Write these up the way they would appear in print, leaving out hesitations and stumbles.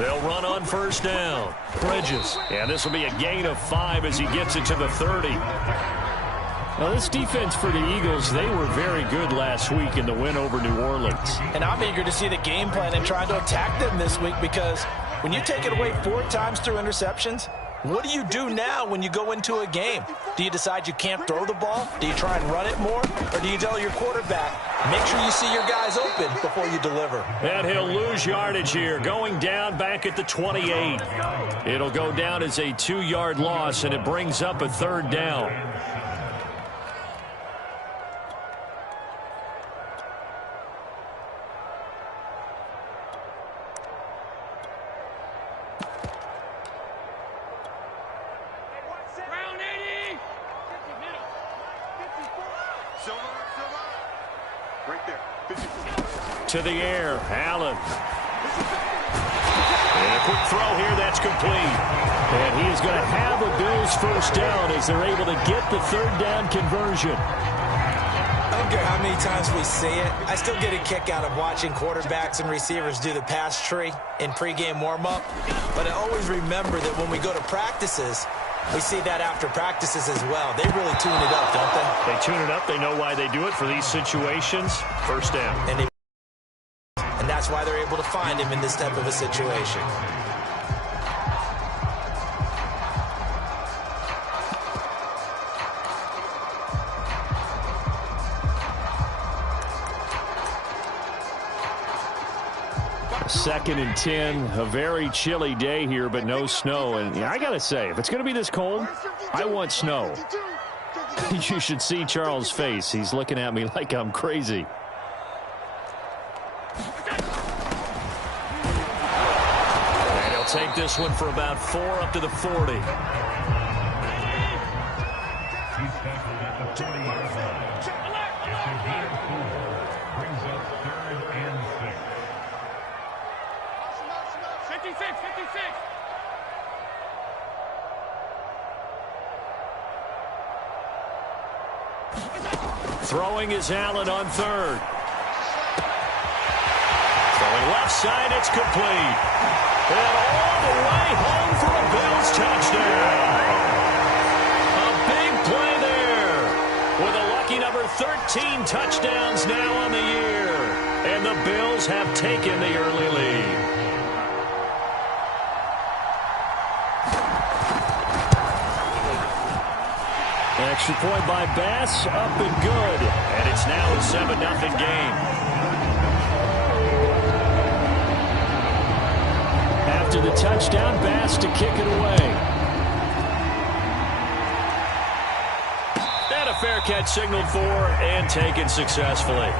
They'll run on first down. Bridges. And this will be a gain of 5 as he gets it to the 30. Well, this defense for the Eagles, they were very good last week in the win over New Orleans. And I'm eager to see the game plan and try to attack them this week, because when you take it away 4 times through interceptions, what do you do now when you go into a game? Do you decide you can't throw the ball? Do you try and run it more? Or do you tell your quarterback, make sure you see your guys open before you deliver? And he'll lose yardage here, going down back at the 28. It'll go down as a 2-yard loss, and it brings up a 3rd down. To the air, Allen. And a quick throw here, that's complete. And he is going to have a Bills first down as they're able to get the 3rd down conversion. I don't care how many times we see it, I still get a kick out of watching quarterbacks and receivers do the pass tree in pregame warm-up. But I always remember that when we go to practices, we see that after practices as well. They really tune it up, don't they? They tune it up. They know why they do it for these situations. First down. And that's why they're able to find him in this type of a situation. Second and 10, a very chilly day here, but no snow. And I got to say, if it's going to be this cold, I want snow. You should see Charles' face. He's looking at me like I'm crazy. And he'll take this one for about 4 up to the 40. Throwing is Allen on 3rd. Throwing left side, it's complete. And all the way home for a Bills touchdown. A big play there. With a lucky number 13 touchdowns now on the year. And the Bills have taken the early lead. Extra point by Bass, up and good. And it's now a 7-0 game. After the touchdown, Bass to kick it away. And a fair catch signaled for and taken successfully.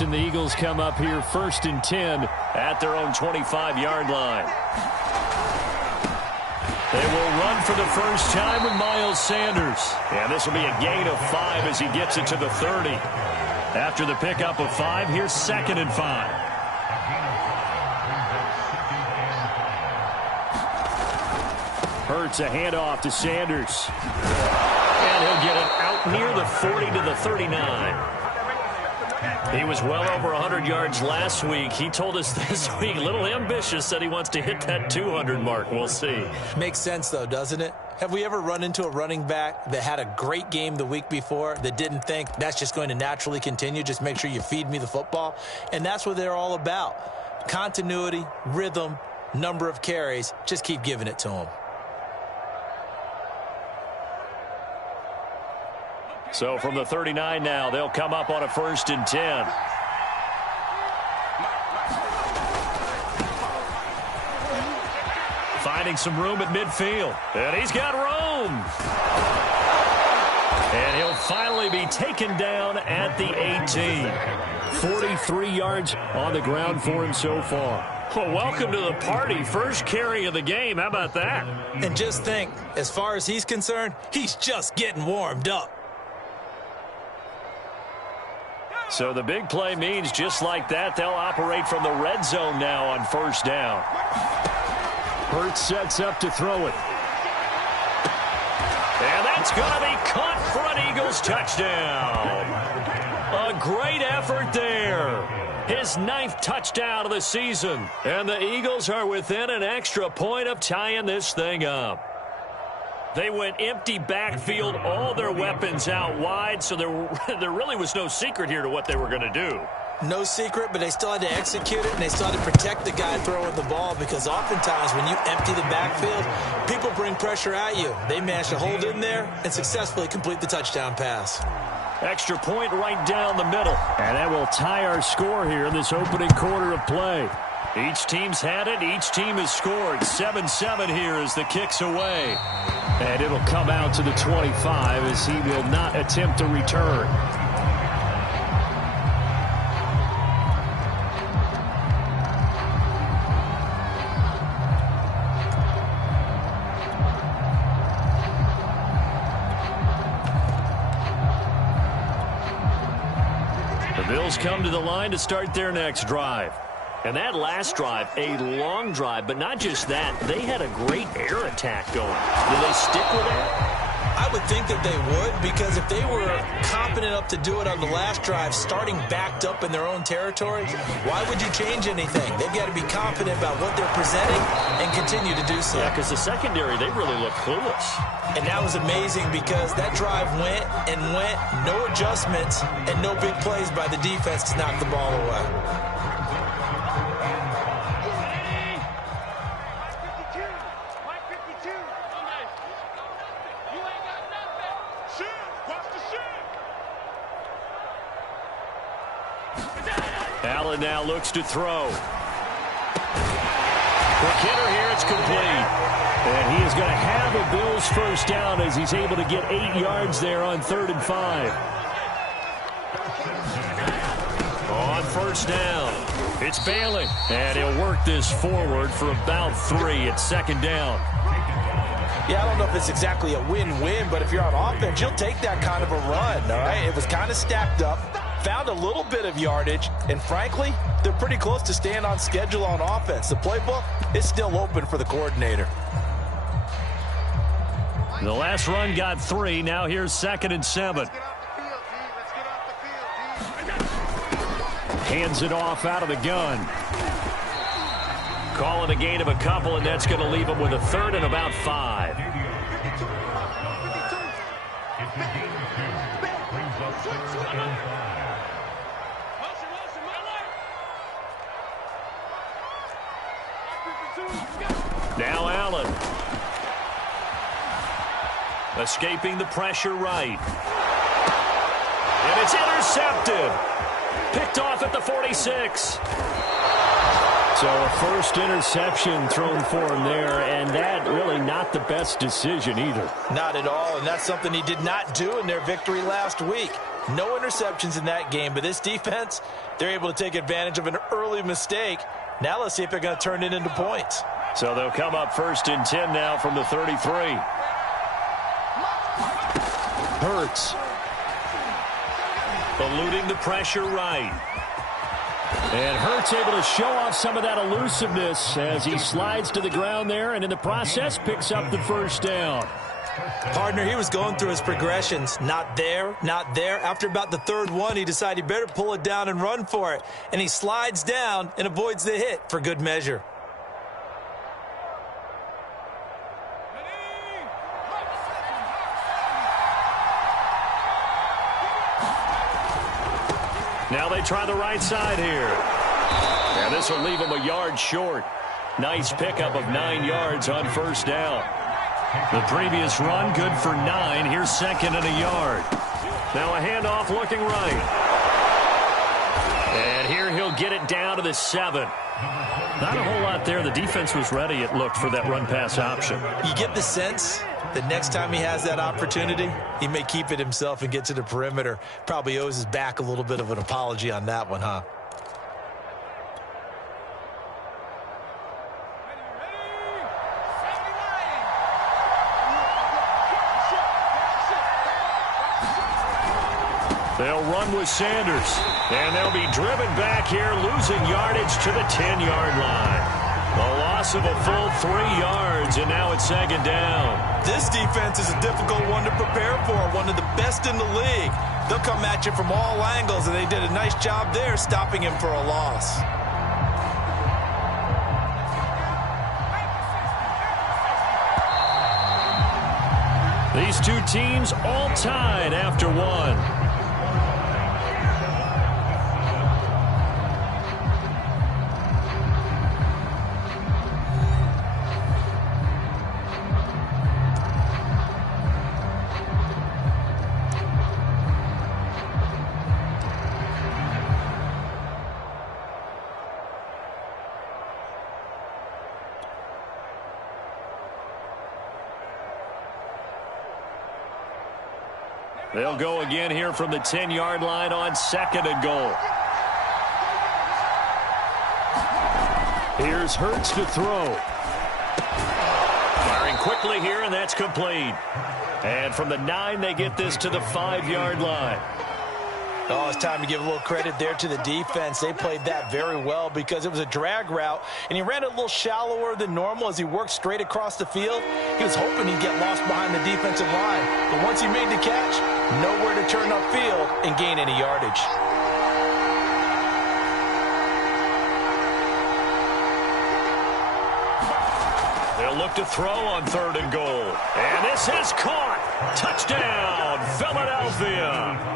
And the Eagles come up here 1st and 10 at their own 25-yard line. They will run for the first time with Miles Sanders. And this will be a gain of 5 as he gets it to the 30. After the pickup of 5, here's 2nd and 5. Hurts a handoff to Sanders. And he'll get it out near the 40 to the 39. He was well over 100 yards last week. He told us this week, a little ambitious, said he wants to hit that 200 mark. We'll see. Makes sense, though, doesn't it? Have we ever run into a running back that had a great game the week before that didn't think that's just going to naturally continue? Just make sure you feed me the football. And that's what they're all about. Continuity, rhythm, number of carries. Just keep giving it to them. So from the 39 now, they'll come up on a 1st and 10. Finding some room at midfield. And he's got room. And he'll finally be taken down at the 18. 43 yards on the ground for him so far. Well, welcome to the party. First carry of the game. How about that? And just think, as far as he's concerned, he's just getting warmed up. So the big play means just like that, they'll operate from the red zone now on first down. Hurts sets up to throw it. And that's going to be caught for an Eagles touchdown. A great effort there. His 9th touchdown of the season. And the Eagles are within an extra point of tying this thing up. They went empty backfield, all their weapons out wide, so there really was no secret here to what they were going to do. No secret, but they still had to execute it, and they still had to protect the guy throwing the ball, because oftentimes when you empty the backfield, people bring pressure at you. They managed to hold in there and successfully complete the touchdown pass. Extra point right down the middle. And that will tie our score here in this opening quarter of play. Each team's had it. Each team has scored. 7-7 here as the kick's away. And it'll come out to the 25 as he will not attempt to return. The Bills come to the line to start their next drive. And that last drive, a long drive, but not just that. They had a great air attack going. Do they stick with that? I would think that they would, because if they were confident enough to do it on the last drive, starting backed up in their own territory, why would you change anything? They've got to be confident about what they're presenting and continue to do so. Yeah, because the secondary, they really look clueless. And that was amazing, because that drive went and went, no adjustments, and no big plays by the defense to knock the ball away. Allen now looks to throw. Quick hitter here, it's complete. And he is going to have a Bills first down as he's able to get 8 yards there on 3rd and 5. On first down, it's Bailey. And he'll work this forward for about 3 at 2nd down. Yeah, I don't know if it's exactly a win-win, but if you're on offense, you'll take that kind of a run, all right? It was kind of stacked up, found a little bit of yardage, and frankly, they're pretty close to staying on schedule on offense. The playbook is still open for the coordinator. The last run got 3. Now here's 2nd and 7. Hands it off out of the gun. Call it a gain of a couple, and that's going to leave him with a 3rd and about 5. Now Allen. Escaping the pressure right. And it's intercepted. Picked off at the 46. So a first interception thrown for him there, and that really not the best decision either. Not at all, and that's something he did not do in their victory last week. No interceptions in that game, but this defense, they're able to take advantage of an early mistake. Now let's see if they're going to turn it into points. So they'll come up 1st and 10 now from the 33. Hurts. Eluding the pressure right. And Hurts able to show off some of that elusiveness as he slides to the ground there, and in the process picks up the first down. Partner, he was going through his progressions. Not there, not there. After about the 3rd one, he decided he better pull it down and run for it. And he slides down and avoids the hit for good measure. Now they try the right side here. And this will leave him a yard short. Nice pickup of 9 yards on first down. The previous run good for 9. Here's 2nd and a yard. Now a handoff looking right. And here he'll get it down to the 7. Not a whole lot there. The defense was ready, it looked, for that run-pass option. You get the sense that next time he has that opportunity, he may keep it himself and get to the perimeter. Probably owes his back a little bit of an apology on that one, huh? They'll run with Sanders. And they'll be driven back here, losing yardage to the 10-yard line. A loss of a full 3 yards, and now it's second down. This defense is a difficult one to prepare for, one of the best in the league. They'll come at you from all angles, and they did a nice job there stopping him for a loss. These two teams all tied after one. They'll go again here from the 10-yard line on second and goal. Here's Hurts to throw. Firing quickly here, and that's complete. And from the 9, they get this to the 5-yard line. Oh, it's time to give a little credit there to the defense. They played that very well because it was a drag route, and he ran it a little shallower than normal as he worked straight across the field. He was hoping he'd get lost behind the defensive line, but once he made the catch, nowhere to turn upfield and gain any yardage. They'll look to throw on third and goal. And this is caught. Touchdown, Philadelphia.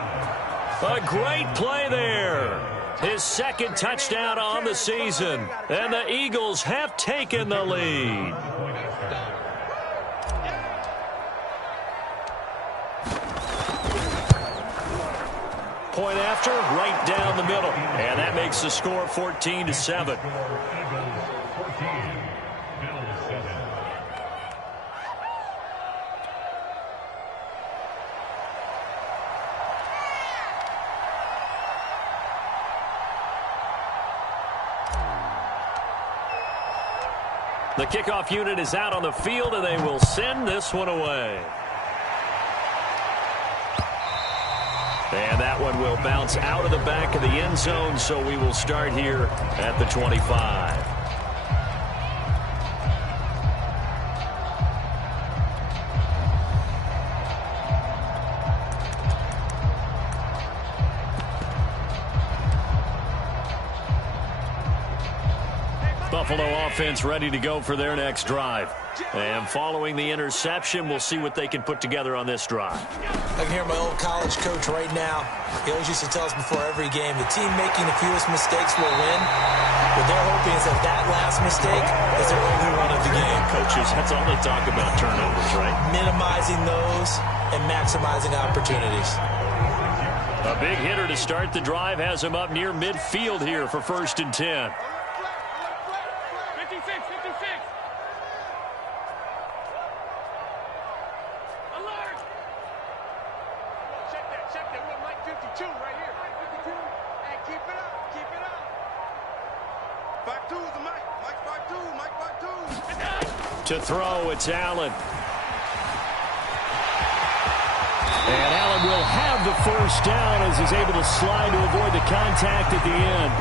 A great play there. His second touchdown on the season. And the Eagles have taken the lead. Point after, right down the middle. And that makes the score 14-7. The kickoff unit is out on the field, and they will send this one away. And that one will bounce out of the back of the end zone, so we will start here at the 25. Buffalo offense ready to go for their next drive. And following the interception, we'll see what they can put together on this drive. I can hear my old college coach right now. He always used to tell us before every game, the team making the fewest mistakes will win. What they're hoping is that last mistake is their only run of the game. Coaches, that's all they talk about, turnovers, right? Minimizing those and maximizing opportunities. A big hitter to start the drive has him up near midfield here for 1st and 10. To throw, it's Allen. And Allen will have the first down as he's able to slide to avoid the contact at the end.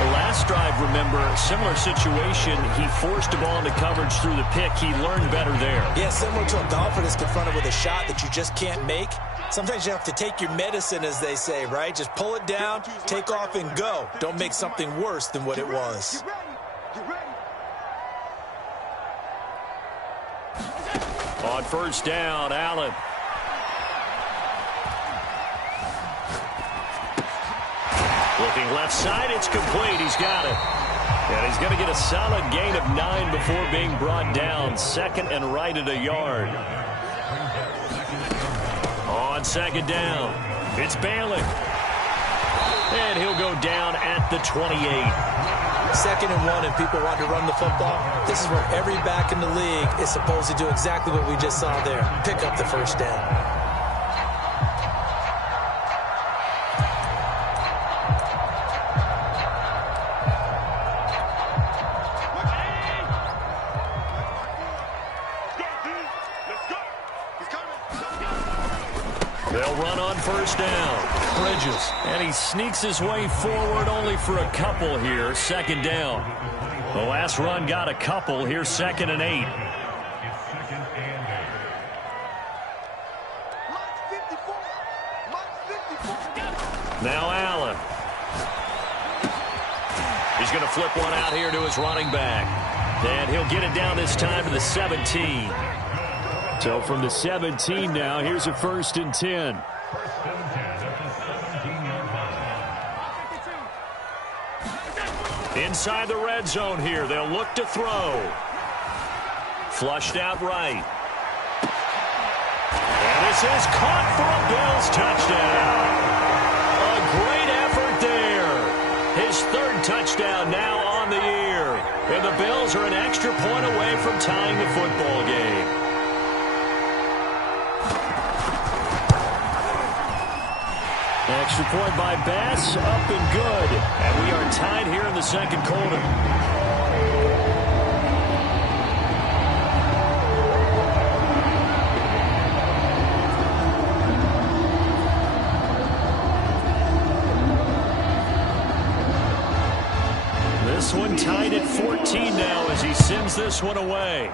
The last drive, remember, similar situation. He forced a ball into coverage through the pick. He learned better there. Yeah, similar to a golfer that's confronted with a shot that you just can't make. Sometimes you have to take your medicine, as they say, right? Just pull it down, take off, and go. Don't make something worse than what it was. On first down, Allen. Looking left side, it's complete. He's got it. And he's going to get a solid gain of 9 before being brought down. Second and right at a yard. On second down, it's Bailey. And he'll go down at the 28. 2nd and 1 and people want to run the football. This is where every back in the league is supposed to do exactly what we just saw there. Pick up the first down. They'll run on first down. Bridges. And he sneaks his way forward only for a couple here. Second down. The last run got a couple. Here's 2nd and 8. Now Allen. He's going to flip one out here to his running back. And he'll get it down this time to the 17. So from the 17 now, here's a 1st and 10. Inside the red zone here, they'll look to throw. Flushed out right. And this is caught for a Bills touchdown. A great effort there. His 3rd touchdown now on the year. And the Bills are an extra point away from tying the football game. Extra point by Bass, up and good. And we are tied here in the 2nd quarter. This one tied at 14 now as he sends this one away.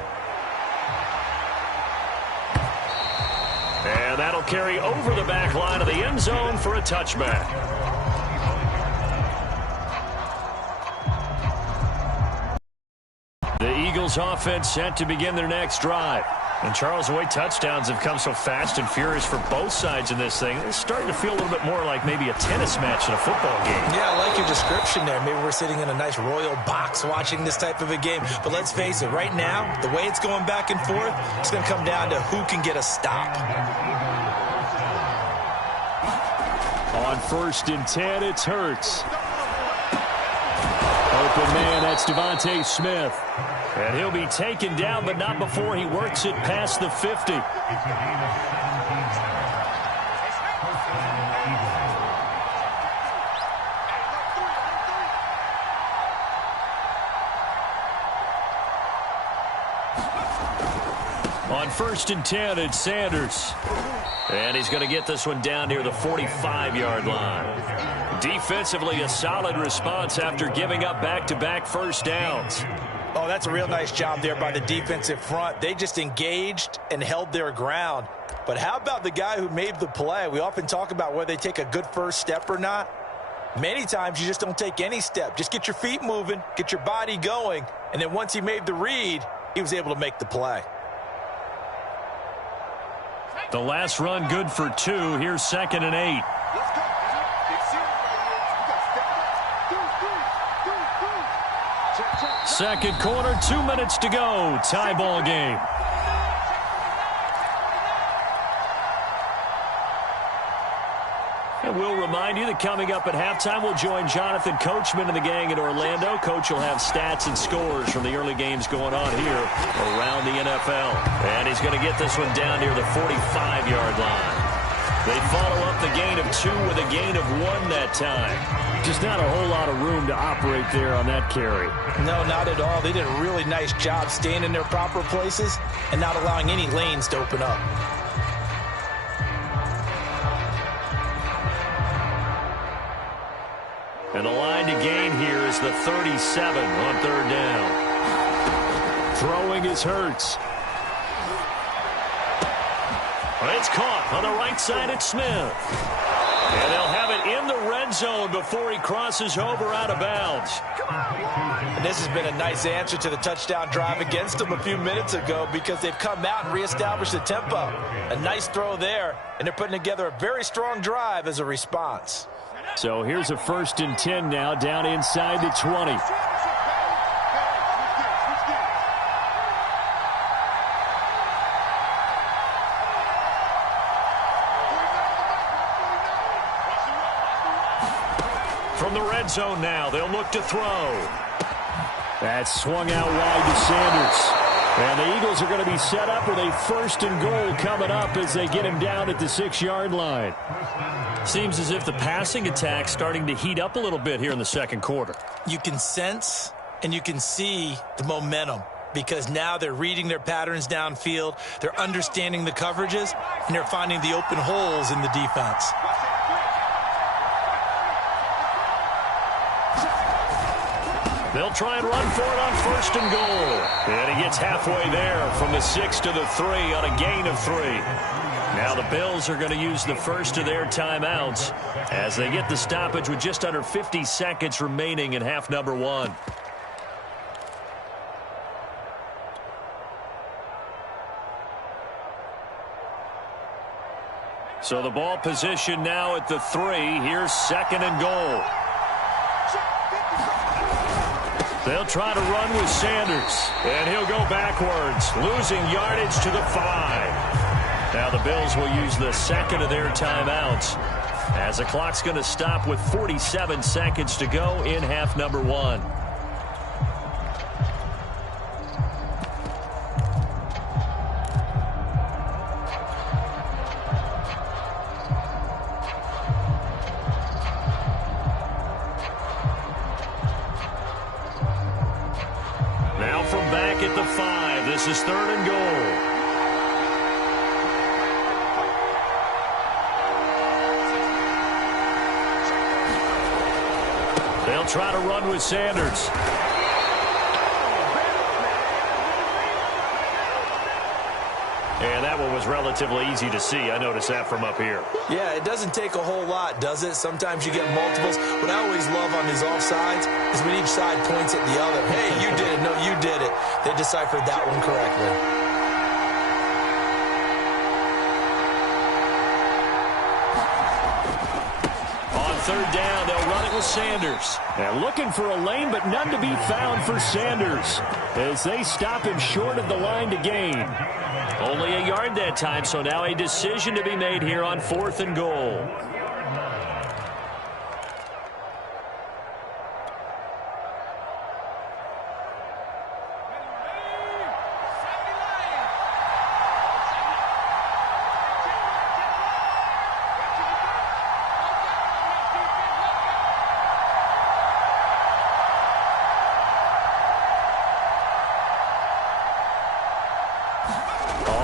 And that'll carry over the back line of the end zone for a touchback. The Eagles offense set to begin their next drive. And Charles, the way touchdowns have come so fast and furious for both sides in this thing, it's starting to feel a little bit more like maybe a tennis match in a football game. Yeah, I like your description there. Maybe we're sitting in a nice royal box watching this type of a game. But let's face it, right now, the way it's going back and forth, it's going to come down to who can get a stop. On 1st and 10, it's Hurts. Open man, that's Devontae Smith. And he'll be taken down, but not before he works it past the 50. On 1st and 10, it's Sanders. And he's going to get this one down near the 45-yard line. Defensively, a solid response after giving up back-to-back first downs. Oh, that's a real nice job there by the defensive front. They just engaged and held their ground. But how about the guy who made the play? We often talk about whether they take a good first step or not. Many times you just don't take any step. Just get your feet moving, get your body going, and then once he made the read, he was able to make the play. The last run good for 2. Here's 2nd and 8. Second quarter, 2 minutes to go. Tie ball game. And we'll remind you that coming up at halftime, we'll join Jonathan Coachman and the gang in Orlando. Coach will have stats and scores from the early games going on here around the NFL. And he's going to get this one down near the 45-yard line. They follow up the gain of 2 with a gain of 1 that time. Just not a whole lot of room to operate there on that carry. No, not at all. They did a really nice job staying in their proper places and not allowing any lanes to open up. And the line to gain here is the 37 on 3rd down. Throwing is Hurts. It's caught on the right side at Smith. And they'll have it in the red zone before he crosses over out of bounds. And this has been a nice answer to the touchdown drive against them a few minutes ago because they've come out and reestablished the tempo. A nice throw there, and they're putting together a very strong drive as a response. So here's a 1st and 10 now down inside the 20. From the red zone now, they'll look to throw. That's swung out wide to Sanders. And the Eagles are going to be set up with a 1st and goal coming up as they get him down at the 6-yard line. Seems as if the passing attack's starting to heat up a little bit here in the 2nd quarter. You can sense and you can see the momentum. because now they're reading their patterns downfield, they're understanding the coverages, and they're finding the open holes in the defense. They'll try and run for it on 1st and goal. And he gets halfway there from the 6 to the 3 on a gain of 3. Now the Bills are going to use the first of their timeouts as they get the stoppage with just under 50 seconds remaining in half number 1. So the ball position now at the 3. Here's 2nd and goal. They'll try to run with Sanders, and he'll go backwards, losing yardage to the 5. Now the Bills will use the 2nd of their timeouts as the clock's going to stop with 47 seconds to go in half number 1. Now from back at the 5, this is 3rd and goal. They'll try to run with Sanders. And that one was relatively easy to see. I noticed that from up here. Yeah, it doesn't take a whole lot, does it? Sometimes you get multiples. What I always love on these offsides is when each side points at the other. Hey, you did it. No, you did it. They deciphered that one correctly. Third down, they'll run it with Sanders. They're looking for a lane, but none to be found for Sanders as they stop him short of the line to gain. Only a yard that time, so now a decision to be made here on 4th and goal.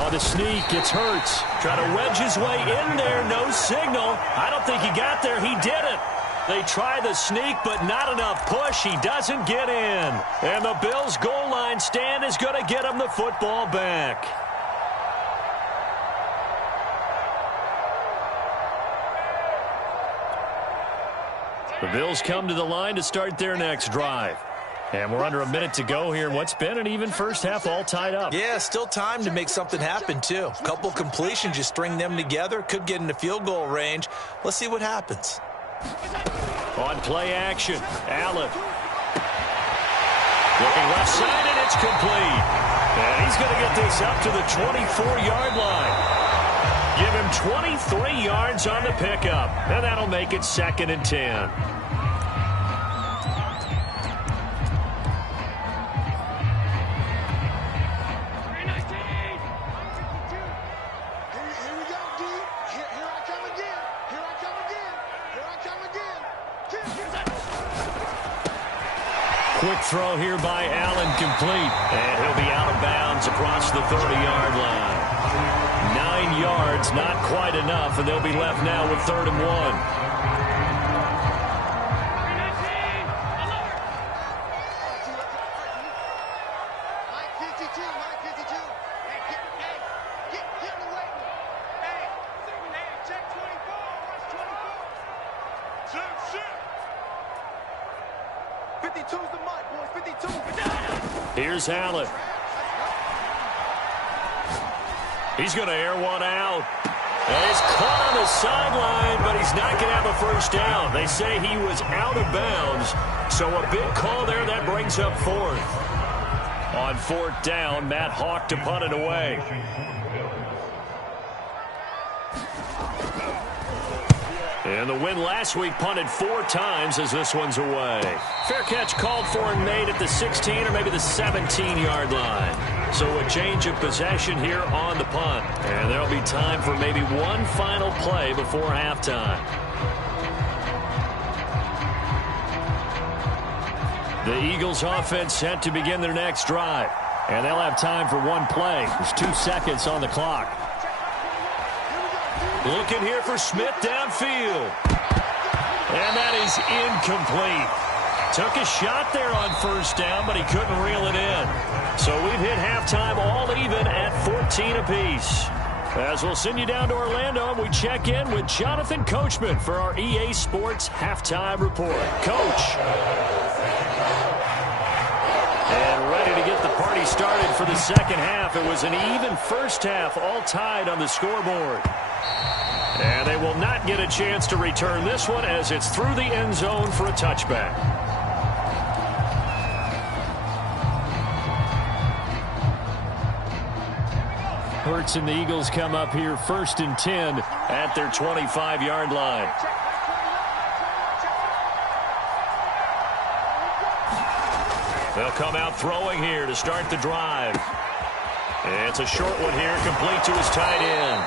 The sneak, it's Hurts. Trying to wedge his way in there, no signal. I don't think he got there, he didn't. They try the sneak, but not enough push. He doesn't get in. And the Bills' goal line stand is going to get him the football back. The Bills come to the line to start their next drive. And we're under a minute to go here in what's been an even first half, all tied up. Yeah, still time to make something happen, too. A couple completions, you string them together, could get into field goal range. Let's see what happens. On play action, Allen. Looking left side, and it's complete. And he's going to get this up to the 24-yard line. Give him 23 yards on the pickup, and that'll make it 2nd and 10. Quick throw here by Allen, complete. And he'll be out of bounds across the 30-yard line. 9 yards, not quite enough, and they'll be left now with 3rd and 1. Here's Allen. He's going to air one out. And it's caught on the sideline, but he's not going to have a first down. They say he was out of bounds, so a big call there that brings up 4th. On 4th down, Matt Hawk to punt it away. And the win last week punted 4 times as this one's away. Fair catch called for and made at the 16 or maybe the 17-yard line. So a change of possession here on the punt. And there'll be time for maybe one final play before halftime. The Eagles offense set to begin their next drive. And they'll have time for one play. There's 2 seconds on the clock. Looking here for Smith downfield. And that is incomplete. Took a shot there on first down, but he couldn't reel it in. So we've hit halftime all even at 14 apiece. As we'll send you down to Orlando, and we check in with Jonathan Coachman for our EA Sports Halftime Report. Coach. And ready to get the party started for the second half. It was an even first half, all tied on the scoreboard. And they will not get a chance to return this one as it's through the end zone for a touchback. Hurts and the Eagles come up here 1st and 10 at their 25-yard line. They'll come out throwing here to start the drive. It's a short one here, complete to his tight end.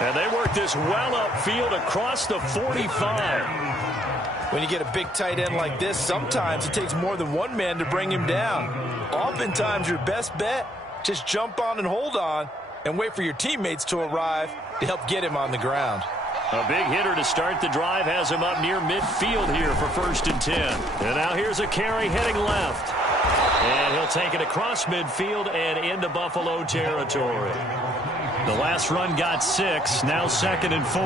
And they work this well upfield across the 45. When you get a big tight end like this, sometimes it takes more than one man to bring him down. Oftentimes, your best bet, just jump on and hold on and wait for your teammates to arrive to help get him on the ground. A big hitter to start the drive has him up near midfield here for 1st and 10. And now here's a carry heading left. And he'll take it across midfield and into Buffalo territory. The last run got 6, now 2nd and 4.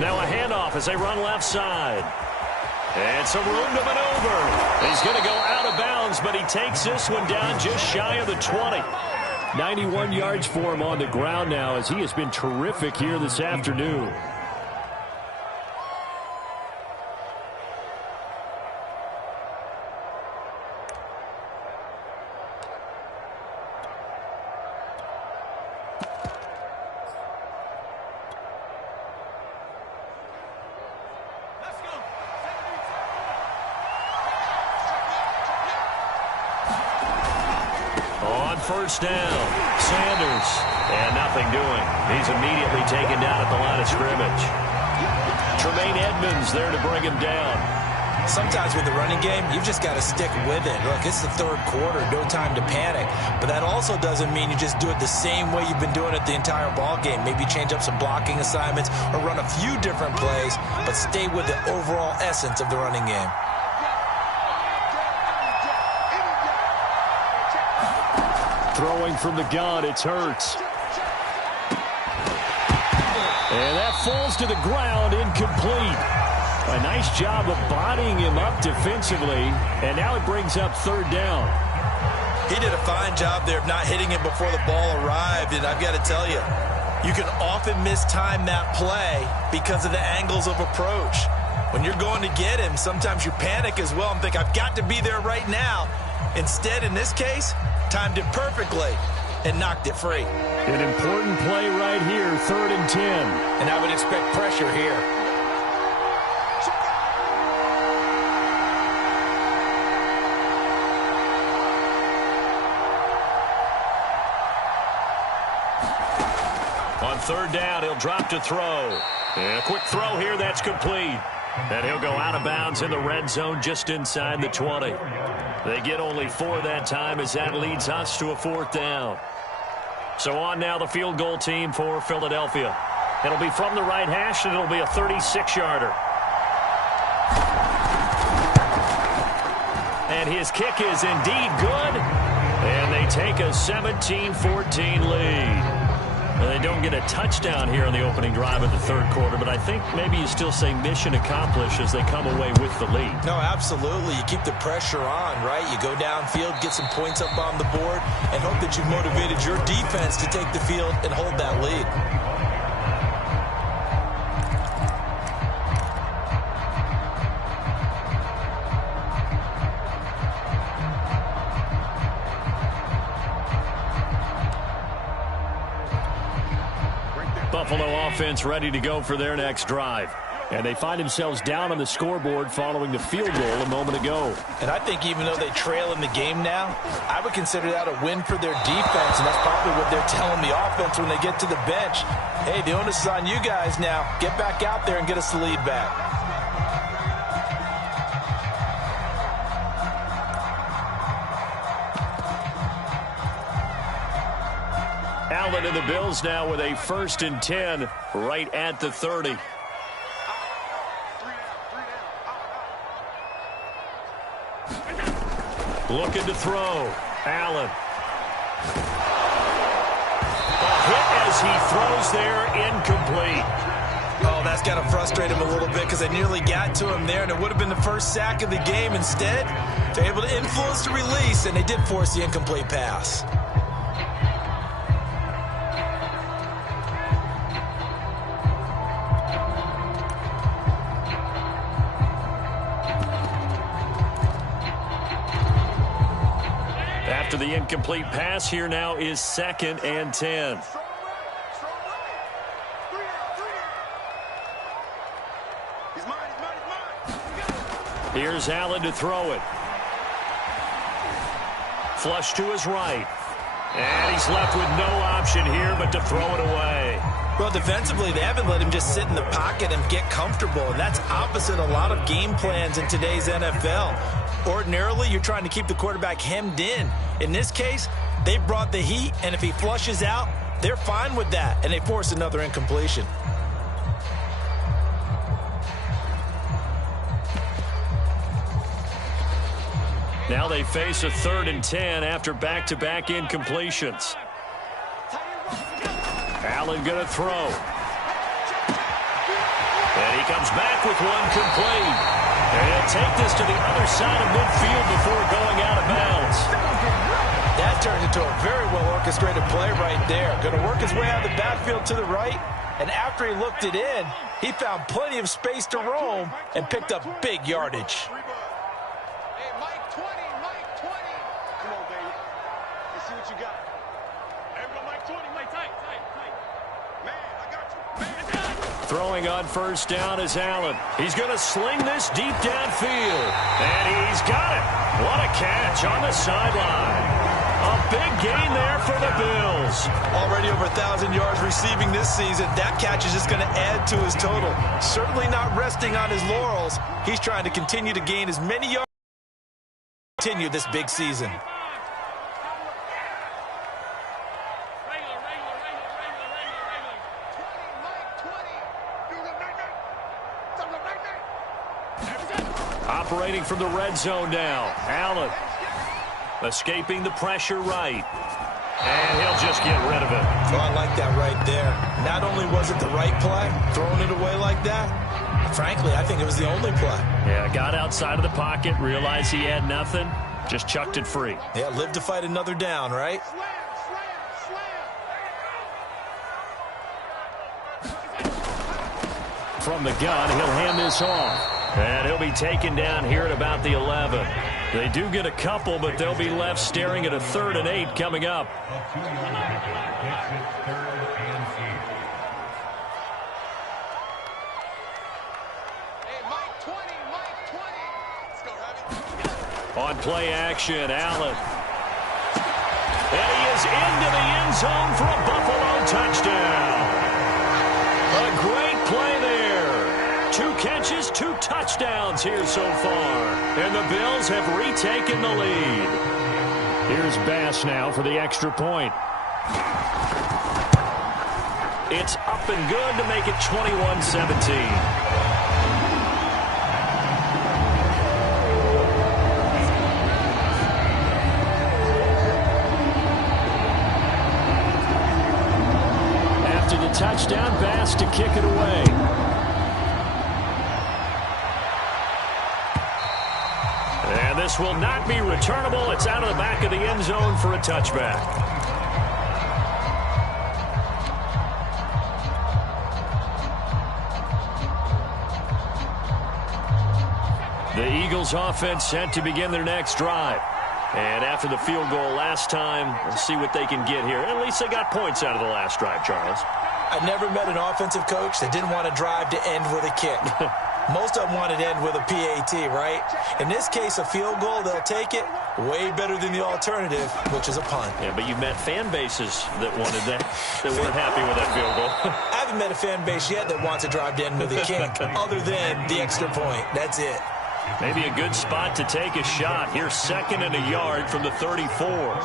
Now a handoff as they run left side. And some room to maneuver. He's going to go out of bounds, but he takes this one down just shy of the 20. 91 yards for him on the ground now as he has been terrific here this afternoon. First down, Sanders, and nothing doing. He's immediately taken down at the line of scrimmage. Tremaine Edmonds there to bring him down. Sometimes with the running game, you've just got to stick with it. Look, it's the 3rd quarter, no time to panic. But that also doesn't mean you just do it the same way you've been doing it the entire ball game. Maybe change up some blocking assignments or run a few different plays, but stay with the overall essence of the running game. Throwing from the gun, it's Hurts. And that falls to the ground, incomplete. A nice job of bodying him up defensively, and now it brings up 3rd down. He did a fine job there of not hitting him before the ball arrived, and I've got to tell you, you can often mistime that play because of the angles of approach. When you're going to get him, sometimes you panic as well and think, I've got to be there right now. Instead, in this case, timed it perfectly and knocked it free. An important play right here, 3rd and 10. And I would expect pressure here. On 3rd down, he'll drop to throw. And a quick throw here, that's complete. And he'll go out of bounds in the red zone just inside the 20. They get only 4 that time as that leads us to a 4th down. So on now the field goal team for Philadelphia. It'll be from the right hash, and it'll be a 36-yarder. And his kick is indeed good. And they take a 17-14 lead. They don't get a touchdown here on the opening drive of the 3rd quarter, but I think maybe you still say mission accomplished as they come away with the lead. No, absolutely. You keep the pressure on, right? You go downfield, get some points up on the board, and hope that you've motivated your defense to take the field and hold that lead. Buffalo offense ready to go for their next drive. And they find themselves down on the scoreboard following the field goal a moment ago. And I think even though they trail in the game now, I would consider that a win for their defense, and that's probably what they're telling the offense when they get to the bench. Hey, the onus is on you guys now. Get back out there and get us the lead back. Allen and the Bills now with a 1st and 10 right at the 30. Looking to throw. Allen. A hit as he throws there, incomplete. Oh, that's got to frustrate him a little bit because they nearly got to him there, and it would have been the first sack of the game. Instead, they're able to influence the release, and they did force the incomplete pass. After the incomplete pass, here now is 2nd and 10. Here's Allen to throw it. Flush to his right. And he's left with no option here but to throw it away. Well, defensively, they haven't let him just sit in the pocket and get comfortable. And that's opposite a lot of game plans in today's NFL. Ordinarily, you're trying to keep the quarterback hemmed in. In this case, they brought the heat, and if he flushes out, they're fine with that, and they force another incompletion. Now they face a 3rd and 10 after back-to-back incompletions. Allen going to throw. And he comes back with one complete. And he'll take this to the other side of midfield before going out of bounds. That turned into a very well-orchestrated play right there. Going to work his way out of the backfield to the right. And after he looked it in, he found plenty of space to roam and picked up big yardage. Throwing on 1st down is Allen. He's going to sling this deep downfield. And he's got it. What a catch on the sideline. A big gain there for the Bills. Already over 1,000 yards receiving this season. That catch is just going to add to his total. Certainly not resting on his laurels. He's trying to continue to gain as many yards as continue this big season. Operating from the red zone now. Allen escaping the pressure right. And he'll just get rid of it. Oh, I like that right there. Not only was it the right play, throwing it away like that, frankly, I think it was the only play. Yeah, got outside of the pocket, realized he had nothing, just chucked it free. Yeah, live to fight another down, right? From the gun, he'll hand this off. And he'll be taken down here at about the 11. They do get a couple, but they'll be left staring at a 3rd and 8 coming up. On play action, Allen. And he is into the end zone for a Buffalo touchdown. A great play there. 2 catches, 2 touchdowns here so far. And the Bills have retaken the lead. Here's Bass now for the extra point. It's up and good to make it 21-17. After the touchdown, Bass to kick it away. And this will not be returnable. It's out of the back of the end zone for a touchback. The Eagles offense set to begin their next drive. And after the field goal last time, let's see what they can get here. At least they got points out of the last drive, Charles. I never met an offensive coach that didn't want to drive to end with a kick. Most of them wanted to end with a PAT, right? In this case, a field goal, they'll take it. Way better than the alternative, which is a punt. Yeah, but you've met fan bases that wanted that, that weren't happy with that field goal. I haven't met a fan base yet that wants to drive to end with a kick, other than the extra point. That's it. Maybe a good spot to take a shot. Here's 2nd and a yard from the 34.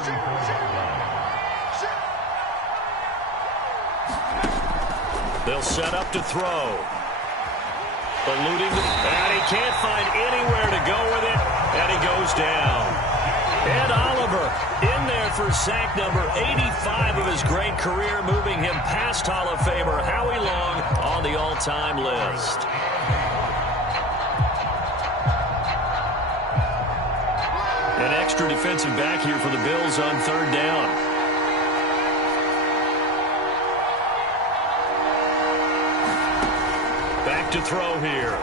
They'll set up to throw. Eluding, and he can't find anywhere to go with it, and he goes down. Ed Oliver in there for sack number 85 of his great career, moving him past Hall of Famer Howie Long on the all-time list. An extra defensive back here for the Bills on third down. Back to throw here.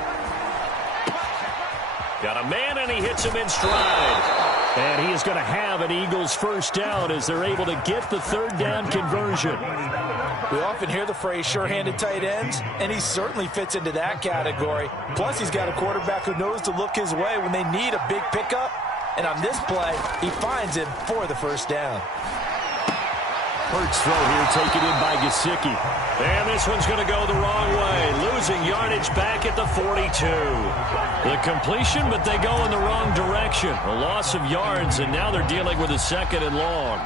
Got a man, and he hits him in stride. And he is going to have an Eagles first down as they're able to get the third down conversion. We often hear the phrase sure-handed tight ends, and he certainly fits into that category. Plus, he's got a quarterback who knows to look his way when they need a big pickup. And on this play, he finds him for the first down. Hurts throw here, taken in by Gesicki. And this one's going to go the wrong way, losing yardage back at the 42. The completion, but they go in the wrong direction. A loss of yards, and now they're dealing with a second and long.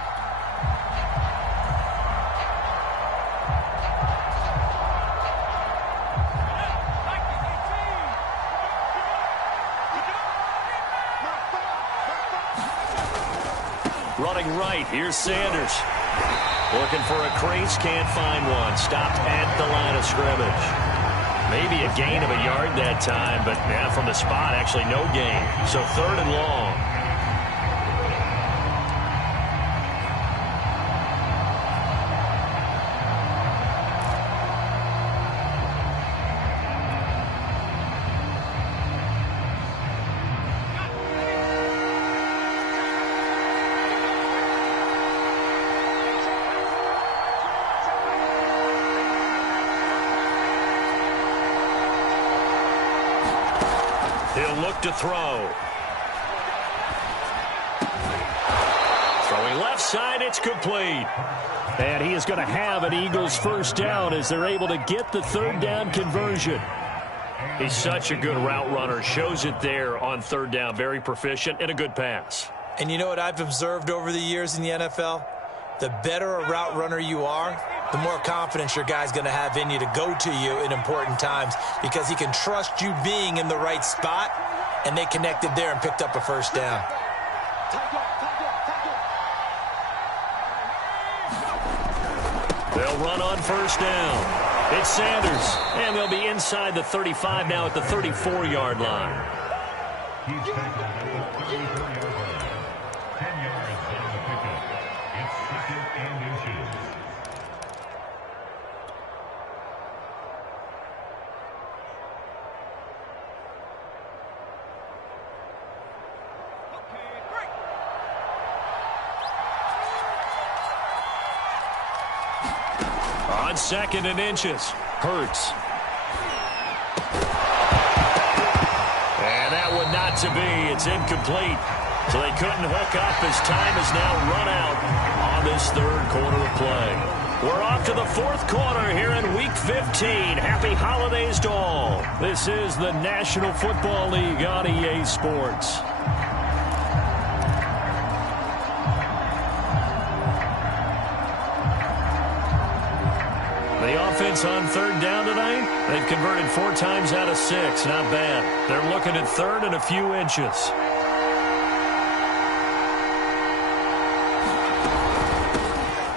Running right, here's Sanders. Looking for a crease, can't find one. Stopped at the line of scrimmage. Maybe a gain of a yard that time, but yeah, from the spot, actually no gain. So third and long. He'll look to throw. Throwing left side, it's complete. And he is going to have an Eagles first down as they're able to get the third down conversion. He's such a good route runner. Shows it there on third down. Very proficient and a good pass. And you know what I've observed over the years in the NFL? The better a route runner you are, the more confidence your guy's going to have in you to go to you in important times because he can trust you being in the right spot, and they connected there and picked up a first down. They'll run on first down. It's Sanders, and they'll be inside the 35 now at the 34-yard line. He's back at the 34-yard line. 10 yards on the pickup. It's second and inches. On second and inches, Hurts. And that one not to be. It's incomplete. So they couldn't hook up as time has now run out on this third quarter of play. We're off to the fourth quarter here in Week 15. Happy holidays to all. This is the National Football League on EA Sports. The offense on third down tonight, they've converted 4 times out of 6. Not bad. They're looking at third and a few inches.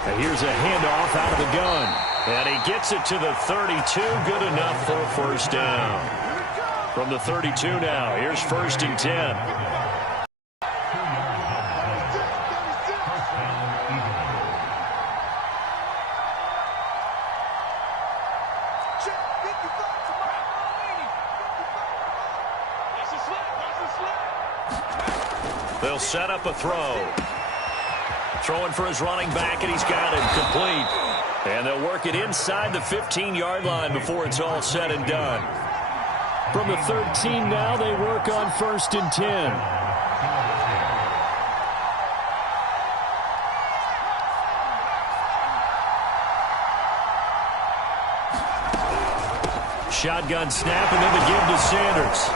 And here's a handoff out of the gun. And he gets it to the 32. Good enough for a first down. From the 32 now, here's first and 10. They'll set up a throw. Throwing for his running back, and he's got him complete. And they'll work it inside the 15-yard line before it's all said and done. From the 13 now, they work on first and 10. Shotgun snap, and then the give to Sanders.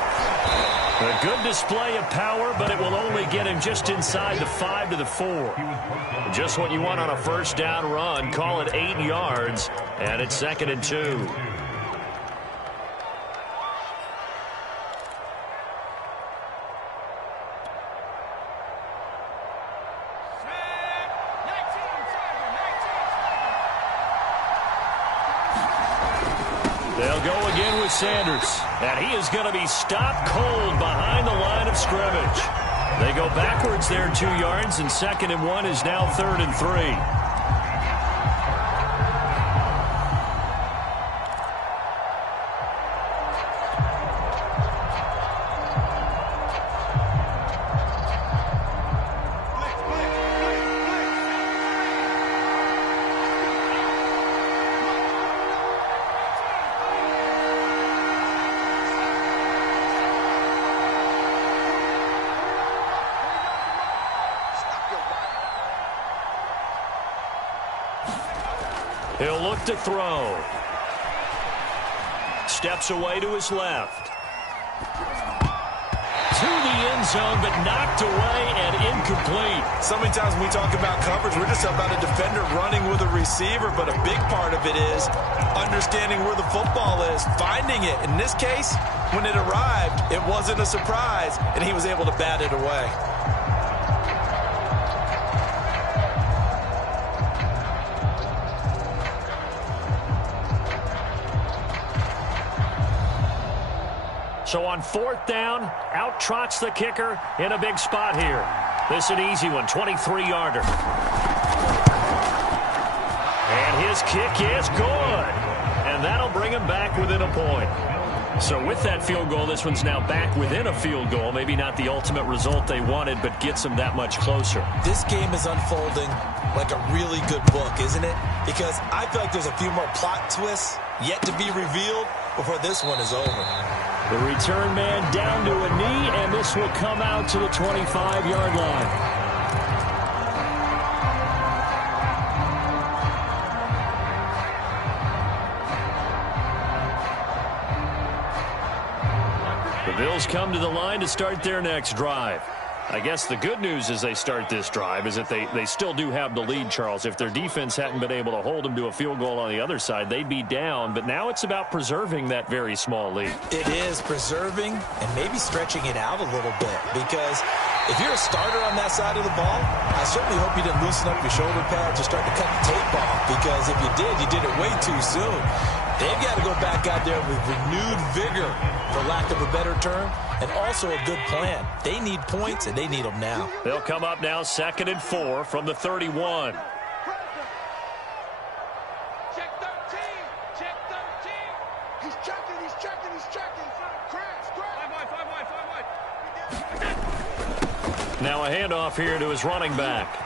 A good display of power, but it will only get him just inside the 5 to the 4. Just what you want on a first down run. Call it 8 yards, and it's 2nd and 2. They'll go again with Sanders, and he is going to be stopped cold behind the line of scrimmage. They go backwards there 2 yards, and 2nd and 1 is now 3rd and 3. He'll look to throw. Steps away to his left. To the end zone, but knocked away and incomplete. So many times when we talk about coverage, we're just about a defender running with a receiver, but a big part of it is understanding where the football is, finding it. In this case, when it arrived, it wasn't a surprise, and he was able to bat it away. So on 4th down, out trots the kicker in a big spot here. This is an easy one, 23-yarder. And his kick is good. And that'll bring him back within a point. So with that field goal, this one's now back within a field goal. Maybe not the ultimate result they wanted, but gets them that much closer. This game is unfolding like a really good book, isn't it? Because I feel like there's a few more plot twists yet to be revealed before this one is over. The return man down to a knee, and this will come out to the 25-yard line. The Bills come to the line to start their next drive. I guess the good news as they start this drive is that they still do have the lead, Charles. If their defense hadn't been able to hold them to a field goal on the other side, they'd be down. But now it's about preserving that very small lead. It is preserving and maybe stretching it out a little bit, because if you're a starter on that side of the ball, I certainly hope you didn't loosen up your shoulder pads or start to cut the tape off, because if you did it way too soon. They've got to go back out there with renewed vigor, for lack of a better term, and also a good plan. They need points, and they need them now. They'll come up now 2nd and 4 from the 31. Check 13. Check 13. He's checking. Crash. 5 wide. Now a handoff here to his running back.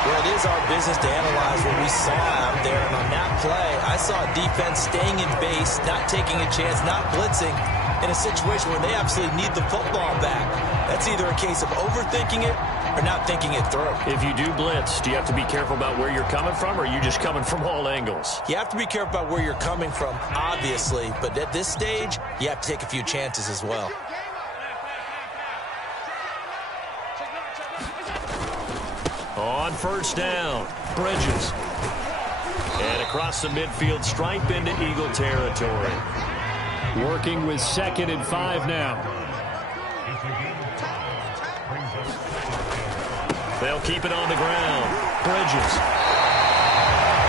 Well, it is our business to analyze what we saw out there, and on that play, I saw a defense staying in base, not taking a chance, not blitzing, in a situation where they absolutely need the football back. That's either a case of overthinking it or not thinking it through. If you do blitz, do you have to be careful about where you're coming from, or are you just coming from all angles? You have to be careful about where you're coming from, obviously, but at this stage, you have to take a few chances as well. On 1st down, Bridges. And across the midfield stripe into Eagle territory. Working with 2nd and 5 now. They'll keep it on the ground. Bridges.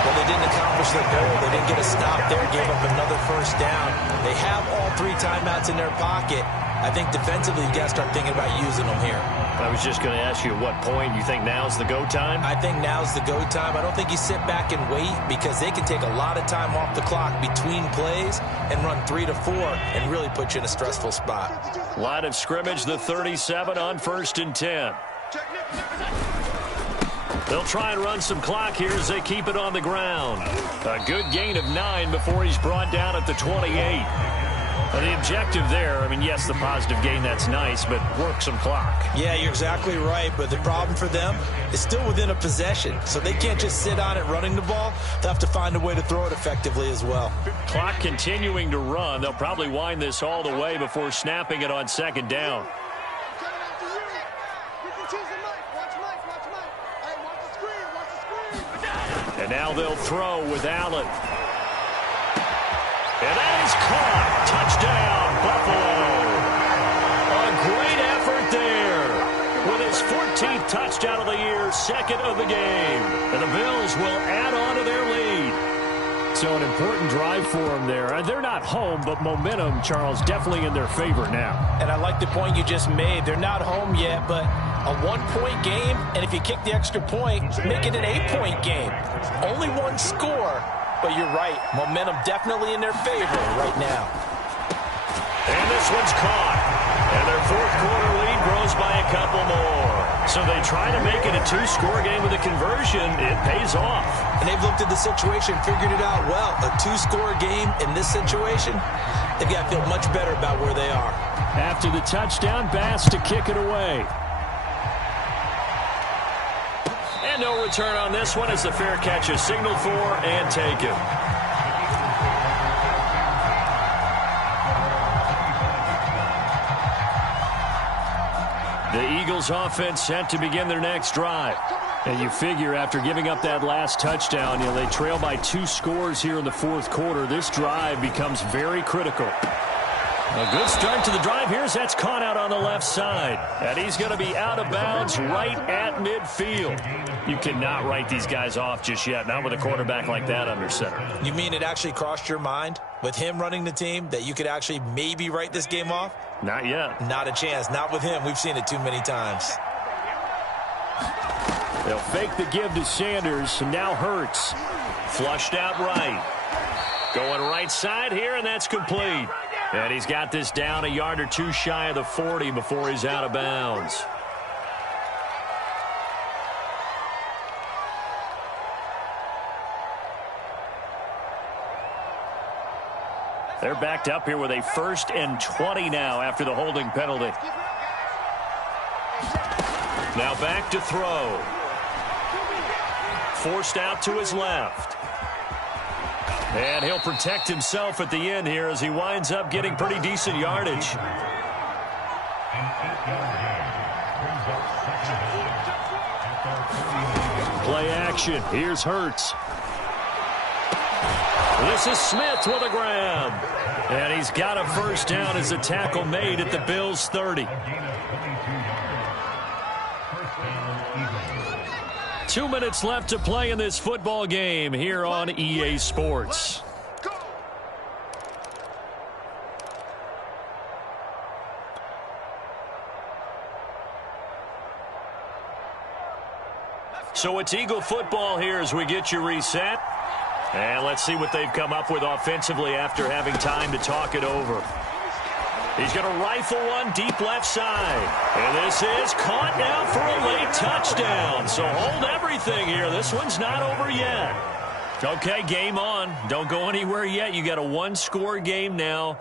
Well, they didn't accomplish their goal. They didn't get a stop there, gave up another 1st down. They have all 3 timeouts in their pocket. I think defensively, you've got to start thinking about using them here. I was just going to ask you at what point you think now's the go time? I think now's the go time. I don't think you sit back and wait, because they can take a lot of time off the clock between plays and run 3 to 4 and really put you in a stressful spot. Line of scrimmage, the 37 on 1st and 10. They'll try and run some clock here as they keep it on the ground. A good gain of 9 before he's brought down at the 28. Well, the objective there, I mean, yes, the positive gain, that's nice, but work some clock. Yeah, you're exactly right, but the problem for them is still within a possession, so they can't just sit on it running the ball. They'll have to find a way to throw it effectively as well. Clock continuing to run. They'll probably wind this all the way before snapping it on second down. And now they'll throw with Allen. And that is caught. Touchdown, Buffalo. A great effort there. With his 14th touchdown of the year, second of the game. And the Bills will add on to their lead. So an important drive for them there. They're not home, but momentum, Charles, definitely in their favor now. And I like the point you just made. They're not home yet, but a one-point game, and if you kick the extra point, make it an 8-point game. Only one score, but you're right. Momentum definitely in their favor right now. And this one's caught. And their fourth quarter lead grows by a couple more. So they try to make it a two-score game with a conversion. It pays off. And they've looked at the situation, figured it out well. A two-score game in this situation, they've got to feel much better about where they are. After the touchdown, Bass to kick it away. And no return on this one as the fair catch is signaled for and taken. The Eagles offense set to begin their next drive. And you figure after giving up that last touchdown, they trail by 2 scores here in the fourth quarter. This drive becomes very critical. A good start to the drive here as that's caught out on the left side. And he's going to be out of bounds right at midfield. You cannot write these guys off just yet, not with a quarterback like that under center. You mean it actually crossed your mind with him running the team that you could actually maybe write this game off? Not yet. Not a chance. Not with him. We've seen it too many times. They'll fake the give to Sanders, and now Hurts. Flushed out right. Going right side here, and that's complete. And he's got this down a yard or two shy of the 40 before he's out of bounds. They're backed up here with a 1st and 20 now after the holding penalty. Now back to throw. Forced out to his left. And he'll protect himself at the end here as he winds up getting pretty decent yardage. Play action. Here's Hurts. This is Smith with a grab. And he's got a first down as a tackle made at the Bills' 30. 2 minutes left to play in this football game here on EA Sports. So it's Eagle football here as we get you reset. And let's see what they've come up with offensively after having time to talk it over. He's going to rifle one deep left side. And this is caught now for a late touchdown. So hold everything here. This one's not over yet. Okay, game on. Don't go anywhere yet. You got a 1-score game now.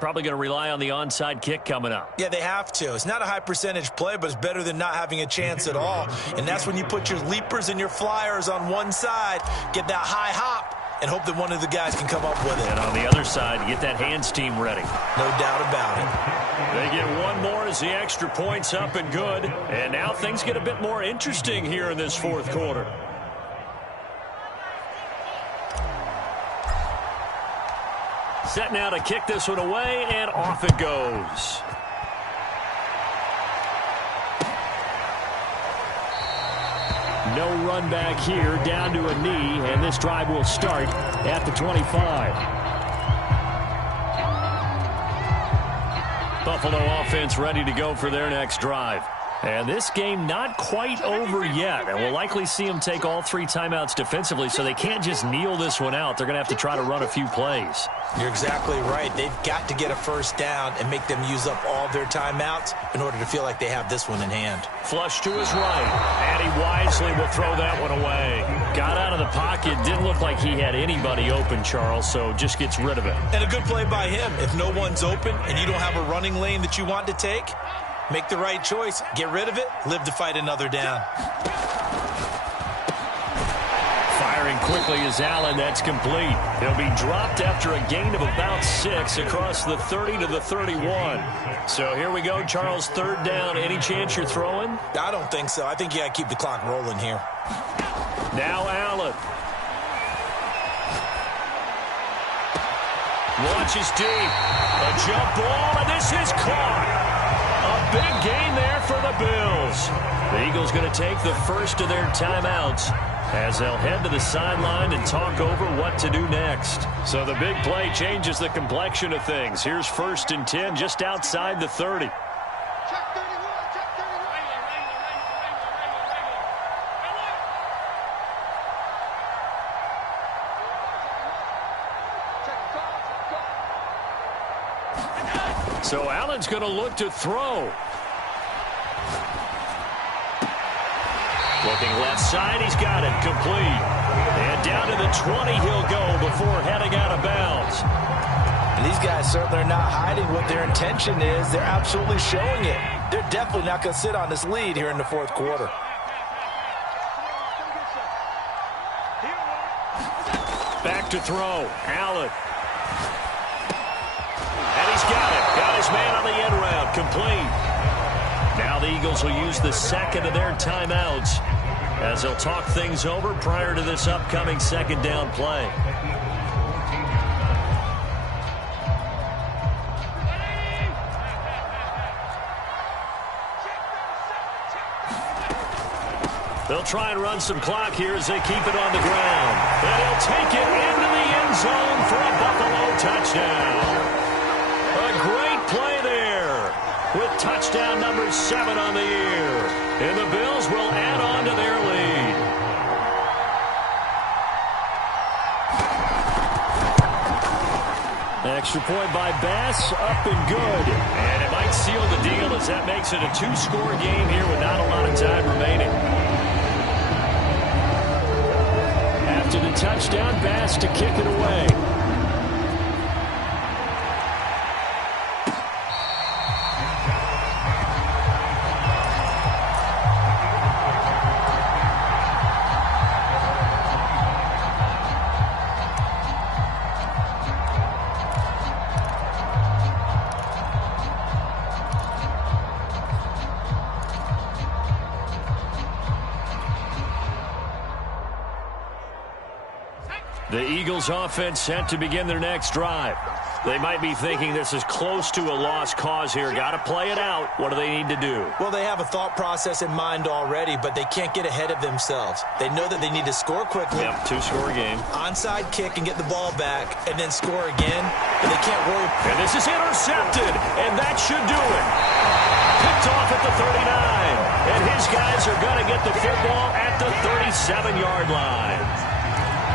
Probably going to rely on the onside kick coming up. Yeah, they have to. It's not a high percentage play, but it's better than not having a chance at all. And that's when you put your leapers and your flyers on one side, get that high hop, and hope that one of the guys can come up with it. And on the other side, get that hands team ready. No doubt about it. They get one more as the extra point's up and good. And now things get a bit more interesting here in this fourth quarter. Set now to kick this one away, and off it goes. No run back here, down to a knee, and this drive will start at the 25. Buffalo offense ready to go for their next drive. And this game not quite over yet. And we'll likely see them take all 3 timeouts defensively, so they can't just kneel this one out. They're going to have to try to run a few plays. You're exactly right. They've got to get a first down and make them use up all their timeouts in order to feel like they have this one in hand. Flush to his right, and he wisely will throw that one away. Got out of the pocket. Didn't look like he had anybody open, Charles, so just gets rid of it. And a good play by him. If no one's open and you don't have a running lane that you want to take, make the right choice. Get rid of it. Live to fight another down. Firing quickly is Allen. That's complete. He'll be dropped after a gain of about 6 across the 30 to the 31. So here we go, Charles, 3rd down. Any chance you're throwing? I don't think so. I think you got to keep the clock rolling here. Now Allen. Launches deep. A jump ball, and this is caught. A big gain there for the Bills. The Eagles going to take the first of their timeouts as they'll head to the sideline and talk over what to do next. So the big play changes the complexion of things. Here's 1st and 10 just outside the 30. Check 31, check 31. So Allen's going to look to throw. Looking left side, he's got it, complete. And down to the 20 he'll go before heading out of bounds. And these guys certainly are not hiding what their intention is. They're absolutely showing it. They're definitely not going to sit on this lead here in the 4th quarter. Back to throw, Allen. And he's got it. Got his man on the end round, complete. Now the Eagles will use the 2nd of their timeouts as they'll talk things over prior to this upcoming 2nd down play. They'll try and run some clock here as they keep it on the ground. And he'll take it into the end zone for a Buffalo touchdown. A great play there with touchdown number 7 on the year. And the Bills will add on to their lead. Extra point by Bass, up and good. And it might seal the deal as that makes it a 2-score game here with not a lot of time remaining. After the touchdown, Bass to kick it away. The Eagles offense set to begin their next drive. They might be thinking this is close to a lost cause here. Got to play it out. What do they need to do? Well, they have a thought process in mind already, but they can't get ahead of themselves. They know that they need to score quickly. Yep, 2-score game. Onside kick and get the ball back, and then score again. But they can't worry. And this is intercepted, and that should do it. Picked off at the 39. And his guys are going to get the football at the 37-yard line.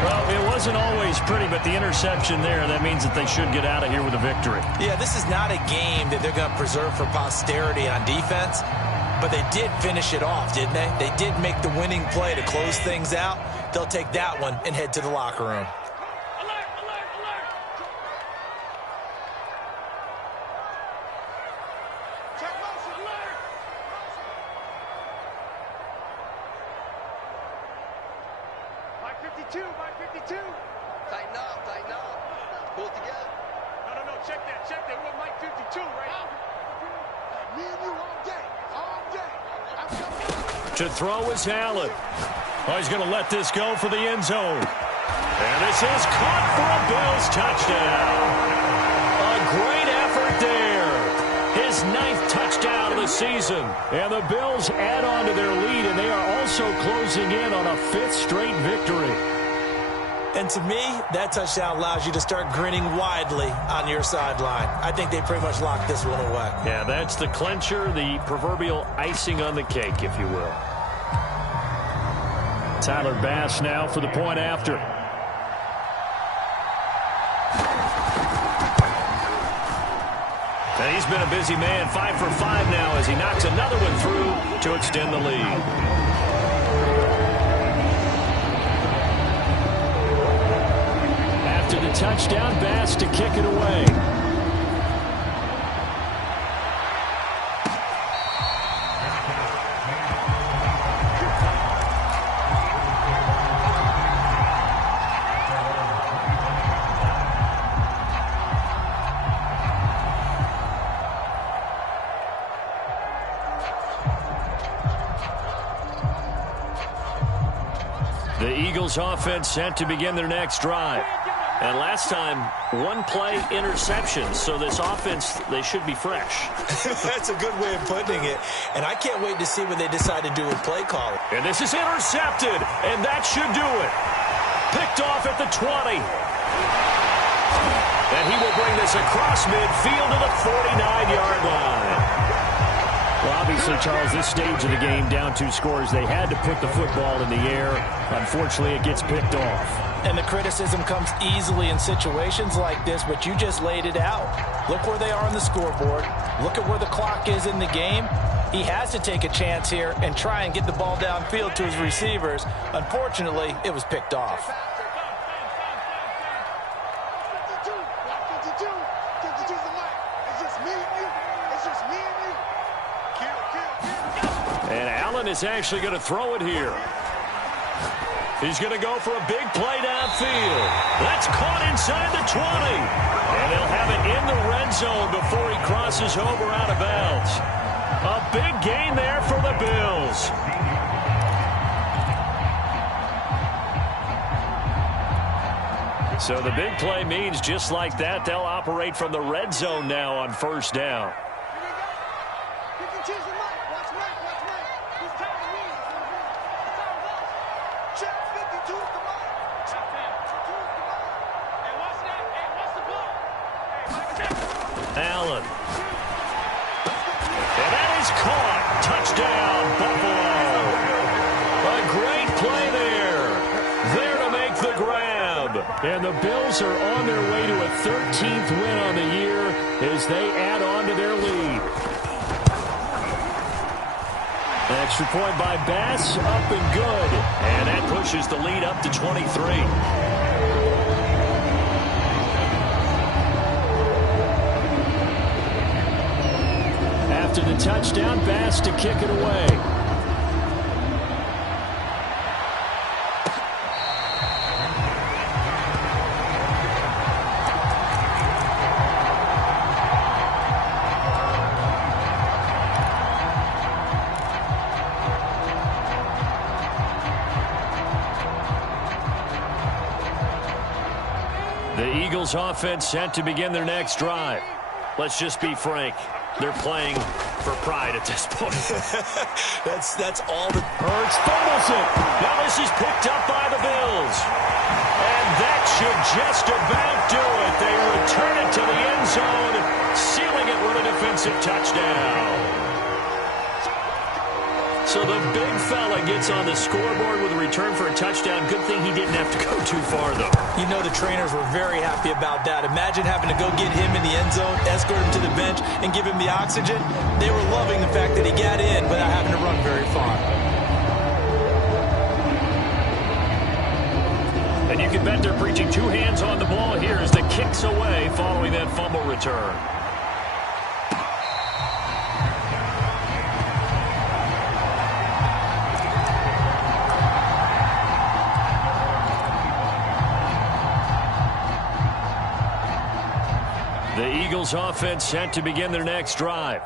Well, it wasn't always pretty, but the interception there, that means that they should get out of here with a victory. Yeah, this is not a game that they're going to preserve for posterity on defense, but they did finish it off, didn't they? They did make the winning play to close things out. They'll take that one and head to the locker room. Alert, alert, alert. Check motion, alert. By 52, by 52. Tighten up, pull it together. No, check that. We're Mike 52, right? Me and you all day. To throw is Allen. Oh, he's going to let this go for the end zone. And this is caught for a Bills touchdown. A great effort there. His 9th touchdown of the season. And the Bills add on to their lead, and they are also closing in on a 5th straight victory. And to me, that touchdown allows you to start grinning widely on your sideline. I think they pretty much locked this one away. Yeah, that's the clincher, the proverbial icing on the cake, if you will. Tyler Bass now for the point after. And he's been a busy man, 5 for 5 now as he knocks another one through to extend the lead. After the touchdown, Bass to kick it away. The Eagles offense set to begin their next drive. And last time, one play interception. So this offense, they should be fresh. That's a good way of putting it. And I can't wait to see what they decide to do with play calling. And this is intercepted. And that should do it. Picked off at the 20. And he will bring this across midfield to the 49-yard line. Well, obviously, Charles, this stage of the game, down 2 scores, they had to put the football in the air. Unfortunately, it gets picked off. And the criticism comes easily in situations like this, but you just laid it out. Look where they are on the scoreboard. Look at where the clock is in the game. He has to take a chance here and try and get the ball downfield to his receivers. Unfortunately, it was picked off. 52, 52, 52's the mic. It's just me and you. It's just me and you. And Allen is actually going to throw it here. He's going to go for a big play downfield. That's caught inside the 20. And they'll have it in the red zone before he crosses over out of bounds. A big gain there for the Bills. So the big play means just like that, they'll operate from the red zone now on first down. You can choose the mic. Watch Mike. Watch Mike. He's trying to win. Check 52 is the mic. Check 52 is the mic. Hey, watch that. Hey, watch the ball. Hey, Mike, check. Allen. And that is caught. Touchdown, Buffalo. A great play there. There to make the grab. And the Bills are on their way to a 13th win on the year as they add on to their lead. Extra point by Bass, up and good. And that pushes the lead up to 23. After the touchdown, Bass to kick it away. The Eagles offense set to begin their next drive. Let's just be frank. They're playing for pride at this point. That's all that Hurts fumbles it. Now this is picked up by the Bills. And that should just about do it. They return it to the end zone, sealing it with a defensive touchdown. So the big fella gets on the scoreboard with a return for a touchdown. Good thing he didn't have to go too far, though. You know the trainers were very happy about that. Imagine having to go get him in the end zone, escort him to the bench, and give him the oxygen. They were loving the fact that he got in without having to run very far. And you can bet they're preaching 2 hands on the ball here as the kick's away following that fumble return. The Eagles offense set to begin their next drive.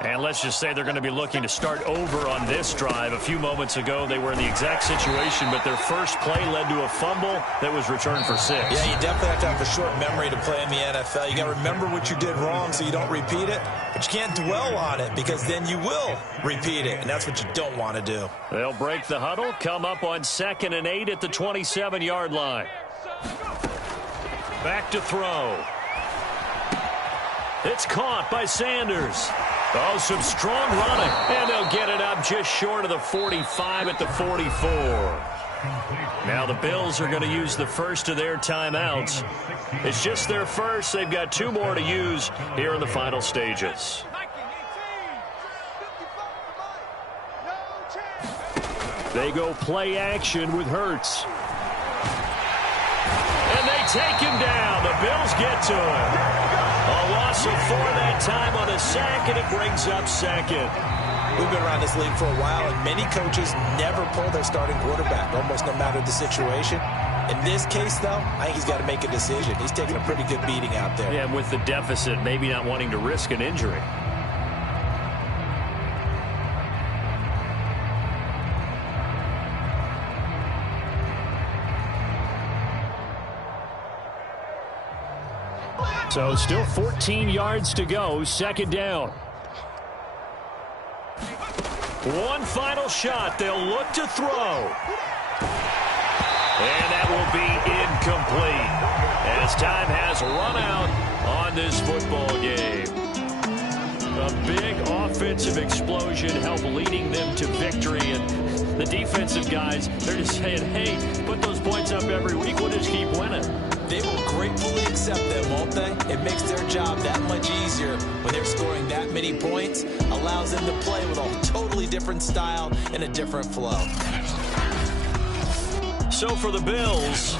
And let's just say they're going to be looking to start over on this drive. A few moments ago, they were in the exact situation, but their first play led to a fumble that was returned for 6. Yeah, you definitely have to have a short memory to play in the NFL. You got to remember what you did wrong so you don't repeat it, but you can't dwell on it because then you will repeat it, and that's what you don't want to do. They'll break the huddle, come up on 2nd and 8 at the 27-yard line. Back to throw. It's caught by Sanders. Oh, some strong running. And they'll get it up just short of the 45 at the 44. Now the Bills are going to use the first of their timeouts. It's just their first. They've got 2 more to use here in the final stages. They go play action with Hurts. And they take him down. The Bills get to him. A loss of 4 that time on a sack, and it brings up second. We've been around this league for a while, and many coaches never pull their starting quarterback, almost no matter the situation. In this case, though, I think he's got to make a decision. He's taking a pretty good beating out there. Yeah, and with the deficit, maybe not wanting to risk an injury. So still 14 yards to go, second down. One final shot. They'll look to throw. And that will be incomplete as time has run out on this football game. A big offensive explosion helped leading them to victory. And the defensive guys, they're just saying, hey, put those points up every week. We'll just keep winning. They will gratefully accept them, won't they? It makes their job that much easier when they're scoring that many points. Allows them to play with a totally different style and a different flow. So for the Bills,